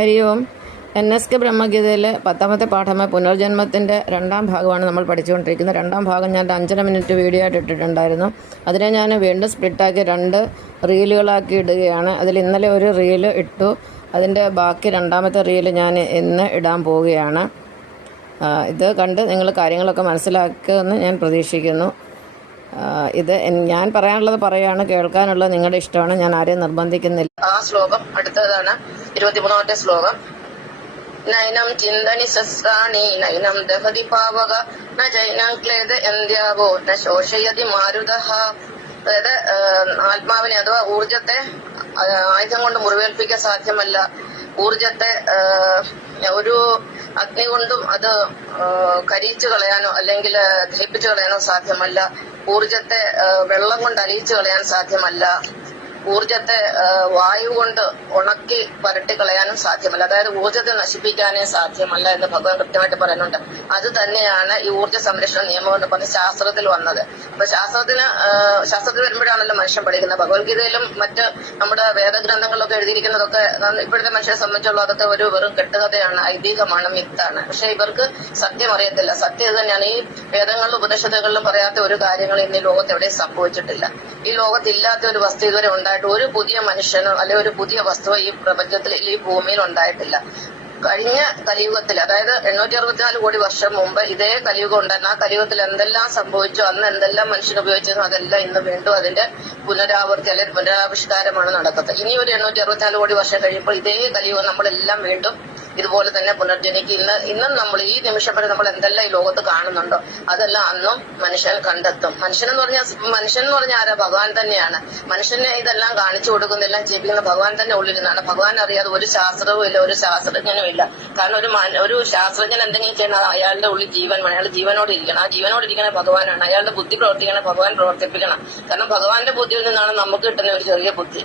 ഹരി ഓം. NSK ബ്രഹ്മഗീതയിലെ 10ാമത്തെ പാഠമായ പുനർജന്മത്തിൻ്റെ 2ാം ഭാഗമാണ് നമ്മൾ പഠിച്ചുകൊണ്ടിരിക്കുന്നത്. 2ാം ഭാഗം ഞാൻ 5.5 മിനിറ്റ് വീഡിയോ ആയിട്ട് ഇട്ടിട്ടുണ്ടായിരുന്നു. അതിനെ ഞാൻ വീണ്ടും സ്പ്ലിറ്റാക്കി 2 റീലുകളാക്കി ഇടുകയാണ്. അതിൽ ഇന്നലെ ഒരു റീല് ഇട്ടു. അതിൻ്റെ ബാക്കി 2ാമത്തെ റീല് ഞാൻ ഇന്ന് ഇടാൻ പോവുകയാണ്. ഇത് കണ്ട് നിങ്ങൾ കാര്യങ്ങളൊക്കെ മനസ്സിലാക്കുമെന്ന് ഞാൻ പ്രതീക്ഷിക്കുന്നു. ഇത് ഞാൻ പറയാനുള്ളത് പറയുകയാണ്, കേൾക്കാനുള്ളത് നിങ്ങളുടെ ഇഷ്ടമാണ്. ഞാൻ ആരെയും നിർബന്ധിക്കുന്നില്ല. ആ ശ്ലോകം അടുത്തതാണ് 23ാമത്തെ ശ്ലോകം. നൈനം ചിന്തനി ശസ്ത്രാണി നൈനം ദഹതി പാവക ന ജൈനം ക്ലേദ എന്ത്യാവോ ന ശോഷയതി മാരുതഃ. അതായത് ആത്മാവിനെ അഥവാ ഊർജത്തെ ആയുധം കൊണ്ട് മുറിവേൽപ്പിക്കാൻ സാധ്യമല്ല. ഊർജത്തെ ഒരു അഗ്നി കൊണ്ടും അത് കരിയിച്ചു കളയാനോ അല്ലെങ്കിൽ ദഹിപ്പിച്ചു കളയാനോ സാധ്യമല്ല. ഊർജത്തെ വെള്ളം കൊണ്ട് അലിയിച്ചു കളയാൻ സാധ്യമല്ല. ഊർജത്തെ വായു കൊണ്ട് ഉണക്കി പരട്ടി കളയാനും സാധ്യമല്ല. അതായത് ഊർജത്തെ നശിപ്പിക്കാനേ സാധ്യമല്ല എന്ന് ഭഗവാൻ കൃത്യമായിട്ട് പറയുന്നുണ്ട്. അത് തന്നെയാണ് ഈ ഊർജ്ജ സംരക്ഷണ നിയമം എന്ന് പറഞ്ഞ ശാസ്ത്രത്തിൽ വന്നത്. അപ്പൊ ശാസ്ത്രത്തിൽ വരുമ്പോഴാണല്ലോ മനുഷ്യൻ പഠിക്കുന്നത്. ഭഗവത്ഗീതയിലും മറ്റ് നമ്മുടെ വേദഗ്രന്ഥങ്ങളിലൊക്കെ എഴുതിയിരിക്കുന്നതൊക്കെ ഇപ്പോഴത്തെ മനുഷ്യരെ സംബന്ധിച്ചുള്ള അതൊക്കെ ഒരു വെറും കെട്ടുകഥയാണ്, ഐതിഹ്യമാണ്, മിത്താണ്. പക്ഷെ ഇവർക്ക് സത്യം അറിയത്തില്ല. സത്യം ഇത് തന്നെയാണ്. ഈ വേദങ്ങളിലും ഉപനിഷത്തുകളിലും പറയാത്ത ഒരു കാര്യങ്ങൾ ഇന്ന് ഈ ലോകത്ത് എവിടെയും സംഭവിച്ചിട്ടില്ല. ഈ ലോകത്തില്ലാത്ത ഒരു വസ്തു ഇതുവരെ ഉണ്ടായിട്ട് ഒരു പുതിയ മനുഷ്യനോ അല്ലെങ്കിൽ ഒരു പുതിയ വസ്തുവോ ഈ പ്രപഞ്ചത്തിൽ ഈ ഭൂമിയിൽ ഉണ്ടായിട്ടില്ല. കഴിഞ്ഞ കലിയുഗത്തിൽ, അതായത് 864 കോടി വർഷം മുമ്പ് ഇതേ കലിയുഗം ഉണ്ടായിരുന്നു. ആ കലിയുഗത്തിൽ എന്തെല്ലാം സംഭവിച്ചോ, അന്ന് എന്തെല്ലാം മനുഷ്യൻ ഉപയോഗിച്ചോ അതെല്ലാം ഇന്ന് വീണ്ടും അതിന്റെ പുനരാവൃത്തി അല്ലെങ്കിൽ പുനരാവിഷ്കാരമാണ് നടക്കുന്നത്. ഇനി ഒരു 864 കോടി വർഷം കഴിയുമ്പോൾ ഇതേ കലിയുഗം നമ്മളെല്ലാം വീണ്ടും ഇതുപോലെ തന്നെ പുനർജനിക്കും. ഇന്നും നമ്മൾ ഈ നിമിഷം വരെ നമ്മൾ എന്തെല്ലാം ഈ ലോകത്ത് കാണുന്നുണ്ടോ അതെല്ലാം അന്നും മനുഷ്യൻ കണ്ടെത്തും. മനുഷ്യൻ എന്ന് പറഞ്ഞാൽ ആരാ? ഭഗവാൻ തന്നെയാണ്. മനുഷ്യനെ ഇതെല്ലാം കാണിച്ചു കൊടുക്കുന്നെല്ലാം ചെയ്യിപ്പിക്കുന്ന ഭഗവാൻ തന്നെ ഉള്ളിരുന്നാണ്. ഭഗവാൻ അറിയാതെ ഒരു ശാസ്ത്രവും ഇല്ല, ഒരു ശാസ്ത്രജ്ഞനും ഇല്ല. കാരണം ഒരു ശാസ്ത്രജ്ഞൻ എന്തെങ്കിലും ചെയ്യണം, അയാളുടെ ഉള്ളിൽ ജീവൻ വേണം. അയാൾ ജീവനോട് ഇരിക്കണം. ആ ജീവനോട് ഇരിക്കുന്ന ഭഗവാനാണ്. അയാളുടെ ബുദ്ധി പ്രവർത്തിക്കണം, ഭഗവാൻ പ്രവർത്തിപ്പിക്കണം. കാരണം ഭഗവാന്റെ ബുദ്ധിയിൽ നിന്നാണ് നമുക്ക് കിട്ടുന്ന ഒരു ചെറിയ ബുദ്ധി.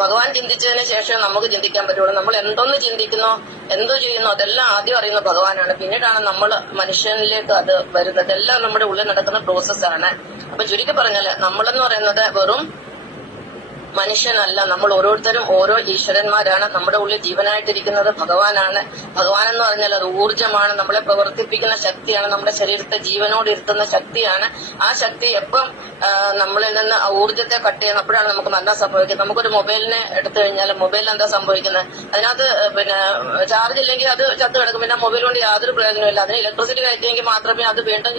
ഭഗവാൻ ചിന്തിച്ചതിന് ശേഷം നമുക്ക് ചിന്തിക്കാൻ പറ്റുള്ളൂ. നമ്മൾ എന്തൊന്ന് ചിന്തിക്കുന്നോ എന്തോ ചെയ്യുന്നോ അതെല്ലാം ആദ്യം അറിയുന്ന ഭഗവാനാണ്. പിന്നീടാണ് നമ്മൾ മനുഷ്യനിലേക്ക് അത് വരുന്നത്. ഇതെല്ലാം നമ്മുടെ ഉള്ളിൽ നടക്കുന്ന പ്രോസസ്സാണ്. അപ്പൊ ചുരുക്കി പറഞ്ഞാല് നമ്മളെന്ന് പറയുന്നത് വെറും മനുഷ്യനല്ല. നമ്മൾ ഓരോരുത്തരും ഓരോ ഈശ്വരന്മാരാണ്. നമ്മുടെ ഉള്ളിൽ ജീവനായിട്ടിരിക്കുന്നത് ഭഗവാനാണ്. ഭഗവാൻ എന്ന് പറഞ്ഞാൽ അത് ഊർജ്ജമാണ്, നമ്മളെ പ്രവർത്തിപ്പിക്കുന്ന ശക്തിയാണ്, നമ്മുടെ ശരീരത്തെ ജീവനോട് ഇരുത്തുന്ന ശക്തിയാണ്. ആ ശക്തി എപ്പം നമ്മളിൽ നിന്ന് ആ ഊർജ്ജത്തെ കട്ട് ചെയ്യണം, അപ്പോഴാണ് നമുക്ക് നല്ല സംഭവിക്കുന്നത്. നമുക്കൊരു മൊബൈലിനെ എടുത്തു കഴിഞ്ഞാൽ മൊബൈലിൽ എന്താ സംഭവിക്കുന്നത്? അതിനകത്ത് ചാർജ് ഇല്ലെങ്കിൽ അത് ചത്ത് കിടക്കും. പിന്നെ മൊബൈൽ കൊണ്ട് യാതൊരു പ്രയോജനമില്ല. അതിന് ഇലക്ട്രിസിറ്റി കയറ്റിയെങ്കിൽ മാത്രമേ അത് വീണ്ടും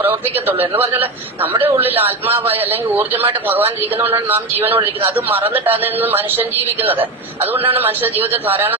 പ്രവർത്തിക്കത്തുള്ളൂ. എന്ന് പറഞ്ഞാൽ നമ്മുടെ ഉള്ളിൽ ആത്മാവായി അല്ലെങ്കിൽ ഊർജ്ജമായിട്ട് ഭഗവാൻ ഇരിക്കുന്നതുകൊണ്ടാണ് നാം ജീവനോട് ഇരിക്കുന്നത്. അത് മറന്നിട്ടാണ് ഇന്ന് മനുഷ്യൻ ജീവിക്കുന്നത്. അതുകൊണ്ടാണ് മനുഷ്യ ജീവിതത്തിൽ ധാരാളം